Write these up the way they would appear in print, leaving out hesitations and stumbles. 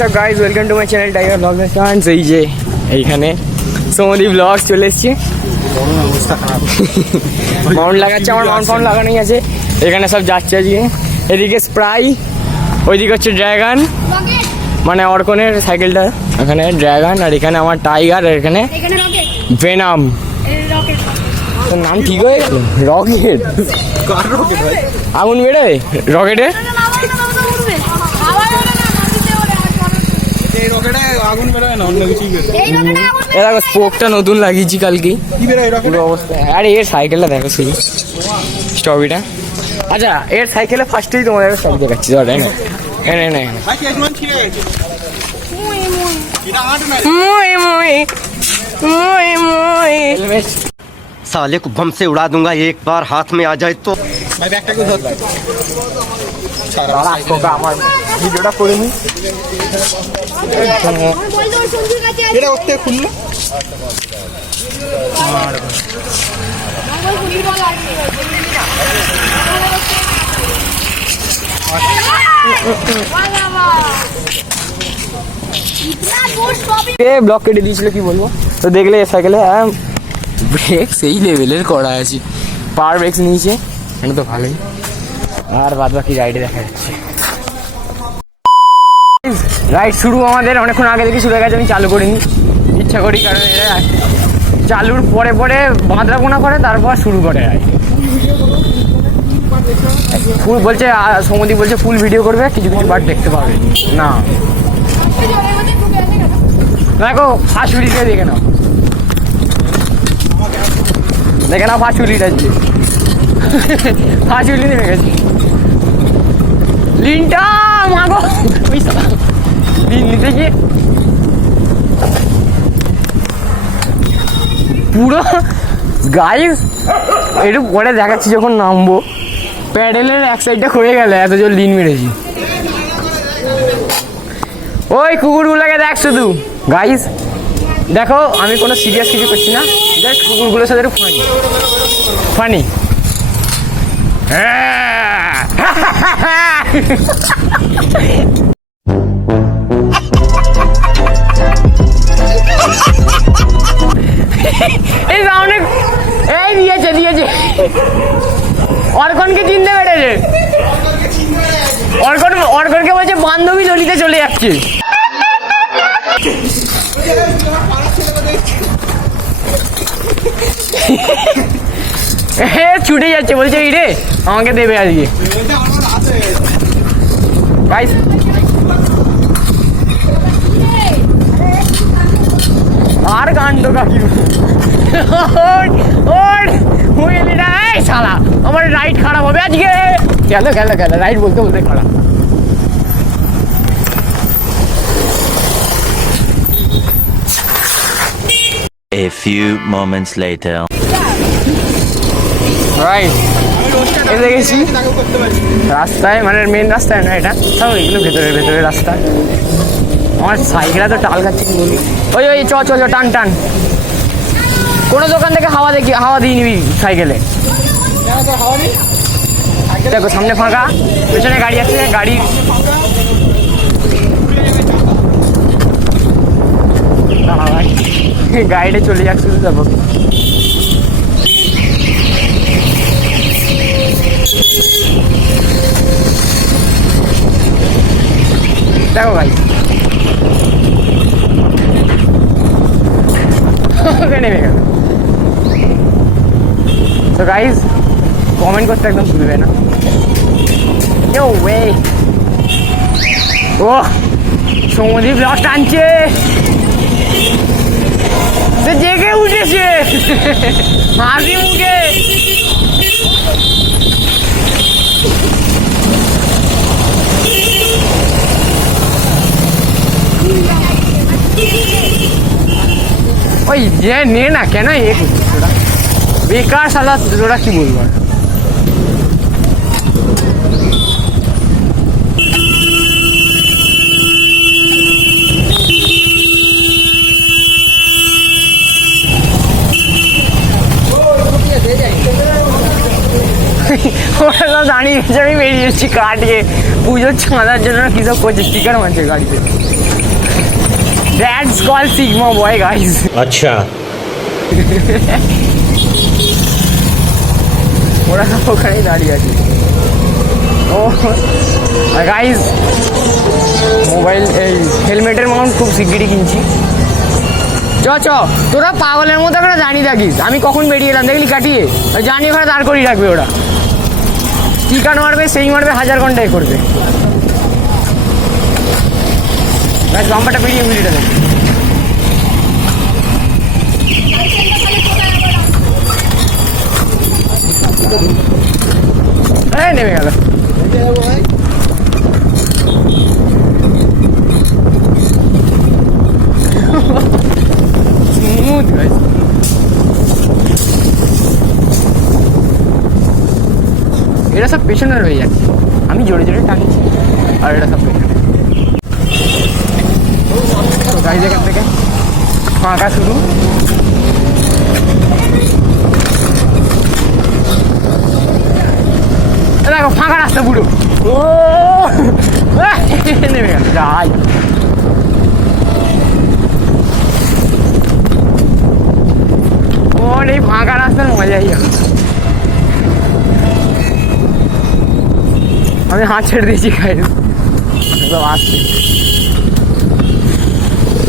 WhatsApp guys, welcome to my channel tiger blog fans. এই যে এইখানে সোমদি ব্লগ চলে এসেছি। মাউন্ট লাগাচ্ছে, আমার মাউন্ট লাগানোই আছে। এখানে সব যাচ্ছে আজকে। এদিকে স্প্রাই, ওইদিকে হচ্ছে ড্রাগন, মানে অর্কনের সাইকেলটা, এখানে ড্রাগন, আর এখানে আমার টাইগার, আর এখানে ভেনাম। তোর নাম ঠিক হয়ে গেল? রকেট? আগুন বেরোয় রকেটে? দেখো স্পোকটা নতুন লাগিয়েছি কালকে, পুরো অবস্থা। আরে এর সাইকেলটা দেখো শুধু, স্ট্রবেরিটা। আচ্ছা, এর সাইকেলে ফার্স্টেই তোমাদের সব দেখাচ্ছি। साले को बम से उड़ा दूंगा एक बार हाथ में आ जाए तो। আমার ভিডিওটা করে নি। খুললো ব্লক কেটে দিয়েছিল, কি বলবো। তো দেখলে সাইকেলে ব্রেক সেই লেভেলের করা আছে, পাওয়ার ব্রেকস নিয়েছে, এটা তো ভালোই। আর বাদ বাকি রাইডে দেখা যাচ্ছে। রাইড শুরু আমাদের অনেকক্ষণ আগে থেকে শুরু হয়ে গেছে। আমি চালু করিনি, ইচ্ছা করি, কারণ এরা চালুর পরে পরে বাঁধরাপোনা করে, তারপর শুরু করে রাইড। ফুল বলছে, সমুদি বলছে ফুল ভিডিও করবে, কিছু কিছু পার্ট দেখতে পাবে না। দেখো ফার্স্ট উইলিটা দেখে নাও, ফার্স্ট উইলিটা আছে, ফার্স্ট উইলি নেমে গেছে। লিনটা মাগো, লিন নিতে গিয়ে পুরো গাইস, একটু পরে দেখাচ্ছি যখন নামবো। প্যাডেলের এক সাইডটা খুঁড়ে গেল, এত জোর লিন মেরেছি। ওই কুকুরগুলোকে দেখ শুধু গাইস, দেখো আমি কোনো সিরিয়াস কিছু করছি না, জাস্ট কুকুরগুলোর সাথে একটু ফানি। এই সামনে এই দিয়েছে অর্কনকে চিনতে পেরেছে। অর্কনকে বলছে বান্ধবী ললিতে চলে যাচ্ছে। ছুটে যাচ্ছে, বলছে এই রে আমাকে দেবে আজকে। আর কাণ্ড কাকি, শালা আমার রাইড খারাপ হবে আজকে। গেল রাইড বলতে বলতে খারাপ। A few moments later. Right, এসে গেছি রাস্তায়, মানে মেন রাস্তায় না এটা, সব এগুলো ভেতরে রাস্তা। আমার সাইকেলটা তো টাল খাচ্ছে, কি বলি। ওই চ টান। কোনো দোকান থেকে হাওয়া দিয়ে নিবি সাইকেলে। দেখো সামনে ফাঁকা, পেছনে গাড়ি আছে, গাড়ি গাড়িটা চলে যাক শুধু। দেখো ভাই, নেমে গেল। তো গাইজ কমেন্ট করতে একদম ভুলবে না। ও সমুদ্র ব্লগ টানছে, সে জেগে উঠেছে হাসি মুখে। ওই যে নে না কেন এ করছিস ওরা, বেকার সালা ওরা, কি বলবো। ওরা সব দাঁড়িয়ে গেছে, আমি বেরিয়ে এসেছি কাটিয়ে পুজোর চাঁদার জন্য কি সব করছে, স্টিকার মারছে গাড়িতে। That's called Sigma boy, guys. अच्छा ওরা ওখানেই দাঁড়িয়ে আছে। ও গাইজ, মোবাইল এই হেলমেটের মাউন্ট খুব শিগগিরই কিনছি। চ চ, তোরা পাগলের মতো ওখানে জানিয়ে থাকিস আমি কখন বেরিয়ে এলাম, দেখলি কাটিয়ে জানি ওখানে দাঁড় করিয়ে রাখবে ওরা। টিকান মারবে, সেই মারবে, 1000 ঘন্টায় করবে। বাম্পারটা বেরিয়ে মিলিটা দেখ। নেমে গেল। Smooth guys. এটা সব পেছনের হয়ে যাচ্ছে, আমি জোরে জোরে টানছি আর এটা সব পেছনে। তো গাইস এখান থেকে ফাঁকা শুরু। দেখো ফাঁকা রাস্তা পুরো। ও নেমে গেল যাই। ওর এই ফাঁকা রাস্তার মজাই গেল। আমি হাত ছেড়ে দিয়েছি খাই সব আসছে।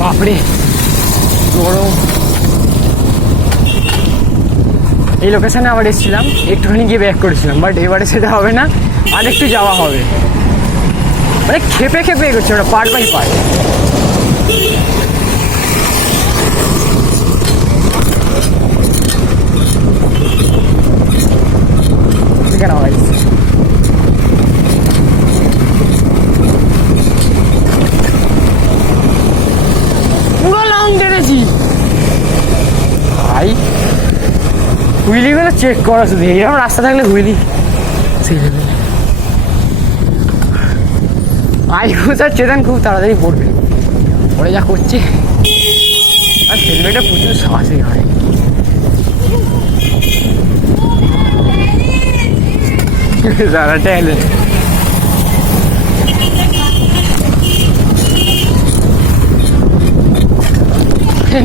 বাপরে গরম। এই লোকেশানে আবার এসেছিলাম, একটুখানি গিয়ে ব্যাক করেছিলাম, বাট এবারে সেটা হবে না, আর একটু যাওয়া হবে। মানে খেপে খেপে এগোচ্ছে ওটা, পার্ট বাই পার্ট। ঠিক আছে ভাই, পুরো লং টেনেছি ভাই। হুইলিগুলো চেক করা শুধু, এইরকম রাস্তা থাকলে হুইলি সেই লেভেল। আইকুস আর চেতন খুব তাড়াতাড়ি পড়বে, পরে যা করছে। আর হেলমেটটা প্রচুর সাহসী হয়। সারা ট্যালেন্ট।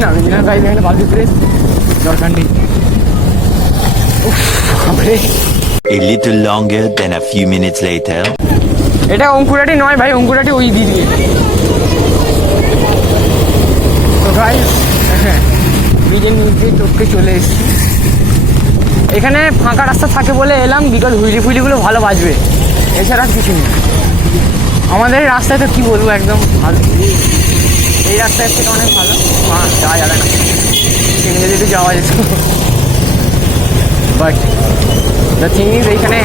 নামি দিলাম গাড়ি, এখানে বালতি প্রেস দরকার নেই। A little longer than a few minutes later. এটা অঙ্কুরাটি নয় ভাই, অঙ্কুরাটি ওই দিদি। তো ভাই ব্রিজের নিচ দিয়ে টপকে চলে এসেছি। এখানে ফাঁকা রাস্তা থাকে বলে এলাম, বিকজ হুইলি ফুইলিগুলো ভালো বাজবে, এছাড়া কিছু নেই। আমাদের এই রাস্তায় তো কী বলবো, একদম ভালো। এই রাস্তায় থেকে অনেক ভালো। যাওয়া যাবে না, সেখানে যদি যাওয়া যেত, বাট দ্য থিং ইজ এইখানে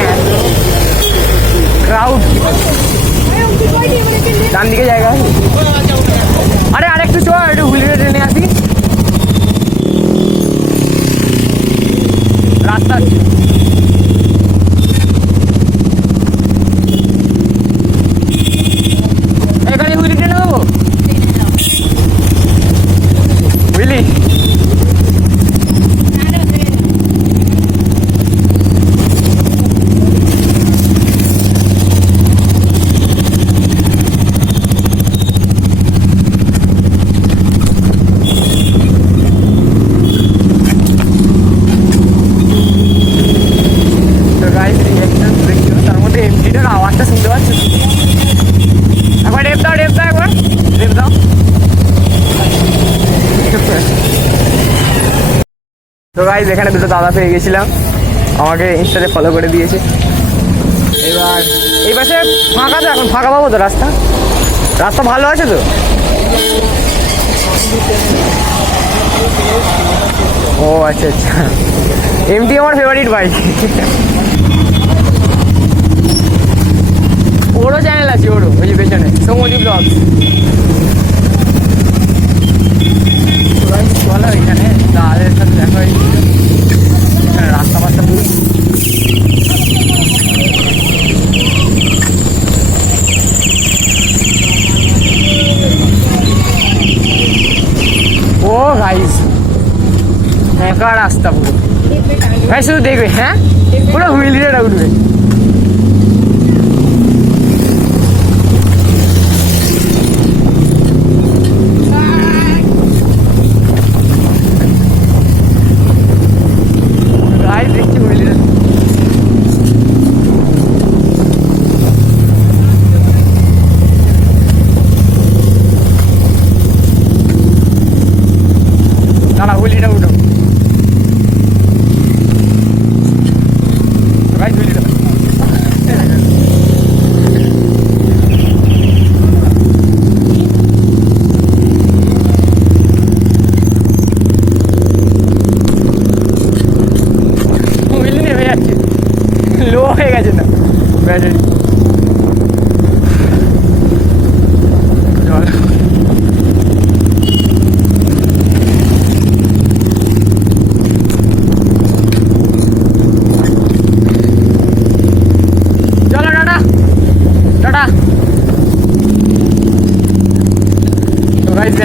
ক্রাউড। ডান দিকে জায়গা আছে। আরে আরেকটু চ, একটু হুইলে ট্রেনে আসি। রাস্তা এখানে হুইলি ট্রেনে দেবো, বুঝলি? তো গাইস এখানে দুটো দাদা পেয়ে গেছিলাম, আমাকে ইনস্টাতে ফলো করে দিয়েছে। এবার এই পাশে ফাঁকা তো, এখন ফাঁকা পাবো তো রাস্তা? রাস্তা ভালো আছে তো? ও আচ্ছা আচ্ছা, এমটি আমার ফেভারিট বাইক। ওরও চ্যানেল আছে, ওরও ওই যে পেছনে সমুদ্র ব্লগস। চলো এখানে দাদাদের সাথে দেখা হয়েছিল, এখানে রাস্তা বাস্তা পুরো ও গাইস, ফাঁকা রাস্তা পুরো ভাই, শুধু দেখবে। হ্যাঁ পুরো হুইলিটা উঠবে।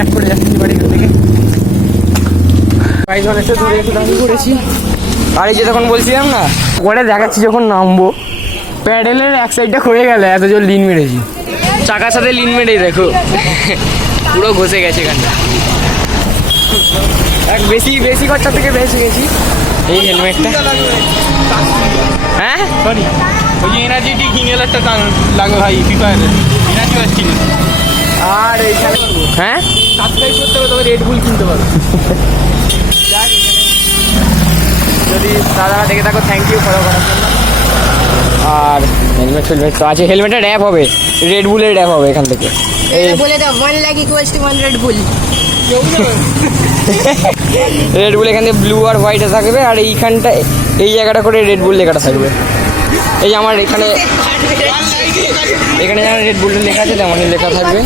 ব্যাক করে যাচ্ছি বাড়ি থেকে। গাইস অনেকটা দূরে একটু দাঁড়িয়ে পড়েছি। আর এই যে তখন বলছিলাম না, ওখানে দেখাচ্ছি যখন নামবো প্যাডেলের এক সাইডটা ক্ষয়ে গেল, এত জোর লিন মেরেছি। চাকার সাথে লিন মেরেই দেখো পুরো ঘষে গেছে এখানটা। এক বেশি খরচা থেকে বেঁচে গেছি এই হেলমেটটা। হ্যাঁ সরি ওই যে এনার্জেটিক ইনহেলারটা লাগবে ভাই, ফ্রি ফায়ারের এনার্জি আসছি না। আর এইখানে হ্যাঁ সাবস্ক্রাইব করতে হবে, তবে রেড বুল কিনতে পারো। যদি দাদা দেখে থাকো থ্যাংক ইউ ফলো করার জন্য। আর হেলমেট তো আছে, হেলমেটের র্যাপ হবে, রেড বুলের র্যাপ হবে এখান থেকে। এই বলে দাও 1 lakh equals to 1 red Bull. Red বুল এখান থেকে ব্লু আর হোয়াইটে থাকবে, আর এইখানটা এই জায়গাটা করে রেড বুল লেখাটা থাকবে। এই আমার এখানে যেমন রেড বুলটা লেখা আছে তেমনই লেখা থাকবে।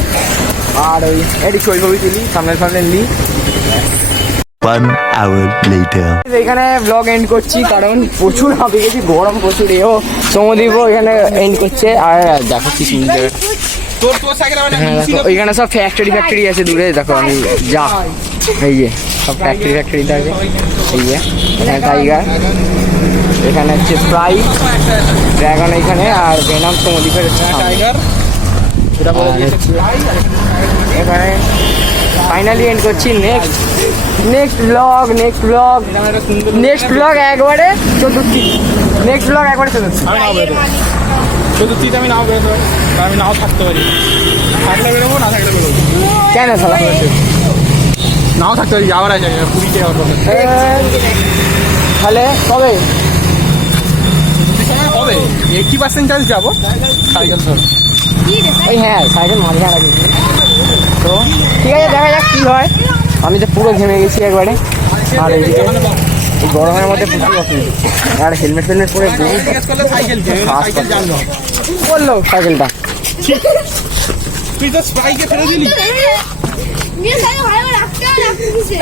আর ওই এটি ছবি তুলি সামনে নি। 1 hour later. এখানে ব্লগ এন্ড করছি কারণ প্রচুর হাঁপিয়ে গেছি, গরম প্রচুর। এও সমদীপও এখানে এন্ড করছে। আর দেখো কি সুন্দর, তোর সাইকেল মানে হ্যাঁ দেখো ওইখানে সব ফ্যাক্টরি আছে দূরে। দেখো আমি যা এই যে সব ফ্যাক্টরিতে আছে। এই যে এখানে টাইগার, এখানে হচ্ছে স্প্রাই, ড্রাগন এইখানে, আর ভেনাম সমদীপের টাইগার সেটা বলে দিয়েছি। এখানে ফাইনালি এন্ড করছি। নেক্সট ব্লগ একবারে চতুর্থী। নেক্সট ব্লগ একবারে চতুর্থী। আমি নাও বেরোতে চতুর্থীতে আমি নাও বেরোতে পারি, আমি নাও থাকতে পারি। থাকলে বেরোবো, না থাকলে বেরোবো। কেন সালা নাও থাকতে পারি, যাওয়ার আছে পুরীতে যাওয়ার কথা। তাহলে কবে? হবে 80% চান্স যাবো সাইকেল ধর। ওই হ্যাঁ সাইকেল মাঝখানে রাখি। তো ঠিক আছে, দেখা যাক কী হয়। আমি তো পুরো ঘেমে গেছি একবারে। আর এইদিকে এই গরমের মধ্যে প্রচুর অসুবিধা। আর হেলমেট পরে বহু জিজ্ঞেস করলে সাইকেল সাইকেল জানলো। বললো সাইকেলটা। তুই তো স্প্রাইকে ফেলে দিলি।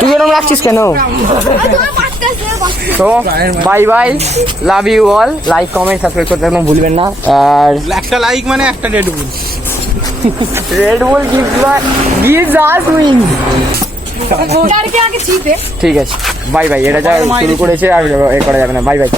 তুই এরকম রাখছিস কেন? তো bye bye, love you all. Like comment subscribe করতে একদম ভুলবেন না। আর একটা লাইক মানে একটা Red Bull. Red Bull gives us win. ঠিক আছে, বাই বাই। এটা যা শুরু করেছে আর এ করা যাবে না। Bye bye.